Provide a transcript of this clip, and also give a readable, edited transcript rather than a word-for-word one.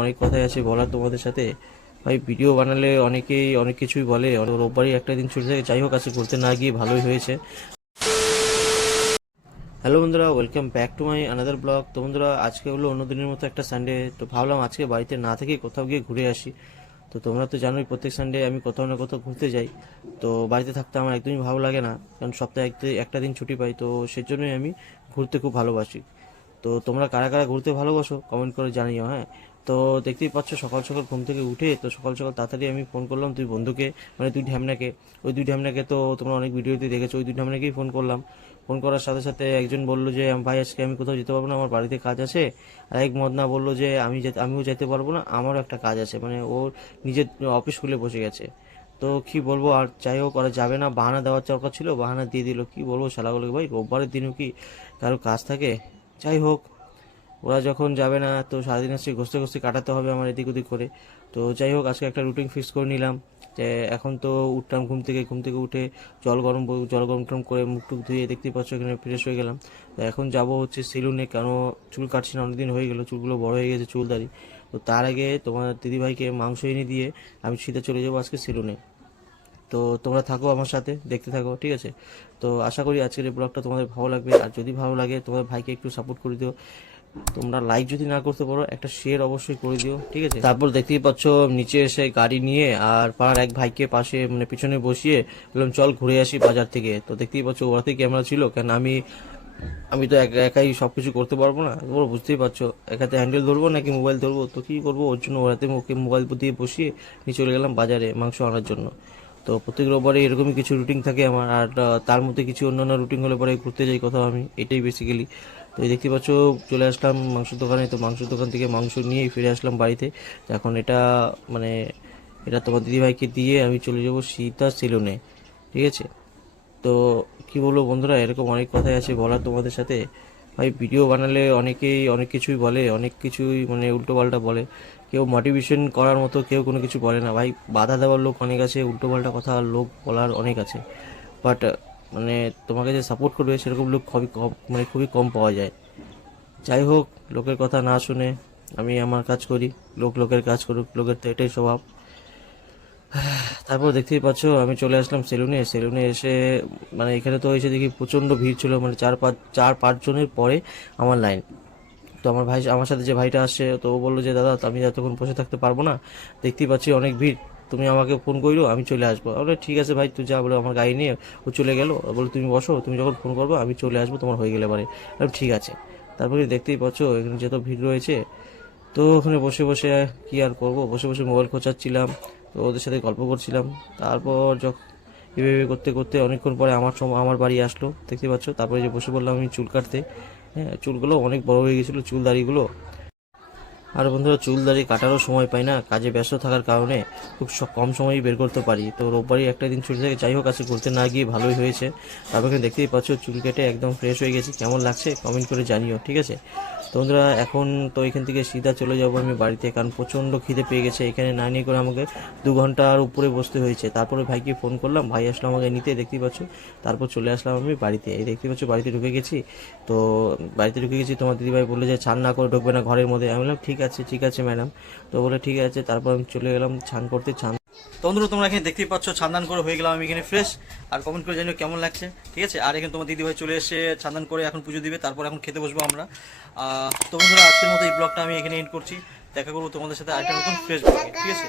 অনেক কথাই আছে বলার তোমাদের সাথে। ভাই ভিডিও বানালে অনেকেই অনেক কিছুই বলে, রোববারই একটা দিন ছুটি থাকে। যাই হোক আজকে ঘুরতে না গিয়ে ভালোই হয়েছে। হ্যালো বন্ধুরা, welcome back to my another blog. তো বন্ধুরা, আজকে হলো অন্য দিনের মতো একটা সানডে। তো ভাবলাম আজকে বাড়িতে না থেকে কোথাও গিয়ে ঘুরে আসি। তো তোমরা তো জানোই প্রত্যেক সানডে আমি কোথাও না কোথাও ঘুরতে যাই। তো বাড়িতে থাকতে আমার একদমই ভালো লাগে না, কারণ সপ্তাহে একটা দিন ছুটি পাই। তো সেজন্যই আমি ঘুরতে খুব ভালোবাসি। তো তোমরা কারা কারা ঘুরতে ভালোবাসো কমেন্ট করে জানিও। হ্যাঁ, তো দেখতেই পাচ্ছ সকাল সকাল ঘুম থেকে উঠে তো সকাল সকাল তাড়াতাড়ি আমি ফোন করলাম দুই বন্ধুকে, মানে দুই ঢ্যামনাকে। ওই দুই ঢ্যামনাকে তো তোমরা অনেক ভিডিওতে দেখেছো, ওই দুই ঢ্যামনাকেই ফোন করলাম। ফোন করার সাথে সাথে একজন বললো যে ভাই আজকে আমি কোথাও যেতে পারবো না, আমার বাড়িতে কাজ আছে। আর এক মদনা বললো যে আমিও যেতে পারবো না, আমারও একটা কাজ আছে, মানে ওর নিজের অফিস খুলে বসে গেছে। তো কি বলবো, আর যাই হোক ওরা যাবে না, বাহানা দেওয়ার দরকার ছিল, বাহানা দিয়ে দিল। কি বলবো শালাগুলোকে, ভাই রোববারের দিনও কি কারো কাজ থাকে? যাই হোক, ওরা যখন যাবে না তো সারাদিন আজকে ঘষতে ঘষতে কাটাতে হবে আমার এদিক ওদিক করে। তো যাই হোক আজকে একটা রুটিন ফিক্স করে নিলাম যে এখন তো উঠলাম ঘুম থেকে উঠে জল গরম টরম করে মুখ টুক ধুয়ে দেখতেই পাচ্ছ এখানে ফ্রেশ হয়ে গেলাম। তো এখন যাব হচ্ছে সেলুনে, কেন চুল কাটছি না অনেকদিন হয়ে গেলো, চুলগুলো বড় হয়ে গেছে, চুলদারি। তো তার আগে তোমার দিদিভাইকে মাংস এনে দিয়ে আমি সিধা চলে যাবো আজকে সেলুনে। তো তোমরা থাকো আমার সাথে, দেখতে থাকো, ঠিক আছে? তো আশা করি আজকের এই ব্লগটা তোমাদের ভালো লাগবে, আর যদি ভালো লাগে তোমাদের ভাইকে একটু সাপোর্ট করে দিও। তোমরা লাইক যদি না করতে পারো একটা শেয়ার অবশ্যই করে দিও, ঠিক আছে? তারপর দেখতেই পাচ্ছ নিচে এসে গাড়ি নিয়ে আর পাড়ার এক ভাইকে পাশে মানে পিছনে বসিয়ে বললাম চল ঘুরে আসি বাজার থেকে। তো দেখতেই পাচ্ছ ওরাতে ক্যামেরা ছিল, কেন আমি আমি তো একাই সব কিছু করতে পারবো না, তোমরা বুঝতেই পারছো। একাতে হ্যান্ডেল ধরবো নাকি মোবাইল ধরবো, তো কী করবো, ওর জন্য ওরাতে ওকে মোবাইল দিয়ে বসিয়ে নিয়ে চলে গেলাম বাজারে মাংস আনার জন্য। তো প্রত্যেক রোববারে এরকমই কিছু রুটিন থাকে আমার, আর তার মধ্যে কিছু অন্যান্য রুটিন হলে পরে ঘুরতে যাই কোথাও আমি, এটাই বেসিক্যালি। তো এই দেখতে পাচ্ছ চলে আসলাম মাংসের দোকানে। তো মাংসের দোকান থেকে মাংস নিয়েই ফিরে আসলাম বাড়িতে। তো এখন মানে এটা তোমার দিদিভাইকে দিয়ে আমি চলে যাবো সীতা সেলুনে, ঠিক আছে? তো কি বলবো বন্ধুরা, এরকম অনেক কথাই আছে বলার তোমাদের সাথে। ভাই ভিডিও বানালে অনেকেই অনেক কিছুই বলে, অনেক কিছুই মানে উল্টোপাল্টা বলে। কেউ মোটিভেশন করার মতো কেউ কোনো কিছু বলে না ভাই, বাধা দেওয়ার লোক অনেক আছে, উল্টোপাল্টা কথা লোক বলার অনেক আছে। বাট মানে তোমাকে যে সাপোর্ট করবে সেরকম লোক খুবই কম, মানে খুবই কম পাওয়া যায়। যাই হোক, লোকের কথা না শুনে আমি আমার কাজ করি, লোক লোকের কাজ করুক, লোকের তো এটাই স্বভাব। তারপর দেখতেই পাচ্ছ আমি চলে আসলাম সেলুনে। সেলুনে এসে মানে এখানে তো এসে দেখি প্রচণ্ড ভিড় ছিল, মানে চার পাঁচ জনের পরে আমার লাইন। তো আমার ভাই, আমার সাথে যে ভাইটা আসছে, তো ও বললো যে দাদা আমি এতক্ষণ বসে থাকতে পারবো না, দেখতেই পাচ্ছি অনেক ভিড়, তুমি আমাকে ফোন করিও আমি চলে আসবো। আমি বললাম, ঠিক আছে ভাই তুই যা, বলে আমার গাড়ি নিয়ে ও চলে গেল। বলে তুমি বসো, তুমি যখন ফোন করবো আমি চলে আসবো তোমার হয়ে গেলে পারে। আমি ঠিক আছে। তারপরে দেখতেই পাচ্ছ এখানে যত ভিড় রয়েছে, তো ওখানে বসে বসে কি আর করব, বসে বসে মোবাইল খোঁচাচ্ছিলাম, তো ওদের সাথে গল্প করছিলাম। তারপর যখন এভাবে করতে করতে অনেকক্ষণ পরে আমার বাড়ি আসলো, দেখতে পাচ্ছ। তারপরে যে বসে বললাম আমি চুল কাটতে। হ্যাঁ, চুলগুলো অনেক বড় হয়ে গেছিলো, চুল দাড়িগুলো। আর বন্ধুরা চুল দাড়ি কাটারও সময় পাই না, কাজে ব্যস্ত থাকার কারণে খুব কম সময়ই বের করতে পারি। তো রোববারই একটা দিন ছুটি থাকে। যাই হোক আজকে ঘুরতে না গিয়ে ভালোই হয়েছে। তারপর এখানে দেখতেই পাচ্ছ চুল কেটে একদম ফ্রেশ হয়ে গেছি, কেমন লাগছে কমেন্ট করে জানিও, ঠিক আছে? তো বন্ধুরা এখন তো এখান থেকে সিধা চলে যাবো আমি বাড়িতে, কারণ প্রচণ্ড খিদে পেয়ে গেছে। এখানে না নিয়ে করে আমাকে 2 ঘন্টার উপরে বসতে হয়েছে। তারপরে ভাইকে ফোন করলাম, ভাই আসলো আমাকে নিতে, দেখতেই পাচ্ছ। তারপর চলে আসলাম আমি বাড়িতে, এই দেখতে পাচ্ছ বাড়িতে ঢুকে গেছি। তো বাড়িতে ঢুকে গেছি, তোমার দিদিভাই বললো যে ছান না করে ঢুকবে না ঘরের মধ্যে। আমি বললাম ঠিক আছে ঠিক আছে ম্যাডাম। তো বলে ঠিক আছে। তারপর আমি চলে গেলাম ছান করতে। তো বন্ধুরা তোমরা এখানে দেখতেই পাচ্ছ ছান্দান করে হয়ে গেলাম আমি এখানে ফ্রেশ। আর কমেন্ট করে জানিও কেমন লাগছে, ঠিক আছে? আর এখানে তোমার দিদিভাই চলে এসে ছান্দান করে এখন পুজো দিবে, তারপর এখন খেতে বসবো আমরা। তো বন্ধুরা আজকের মতো এই ব্লগটা আমি এখানে এন্ড করছি। দেখা করবো তোমাদের সাথে আরেকটা নতুন ফ্রেশ ব্লগে, ঠিক আছে?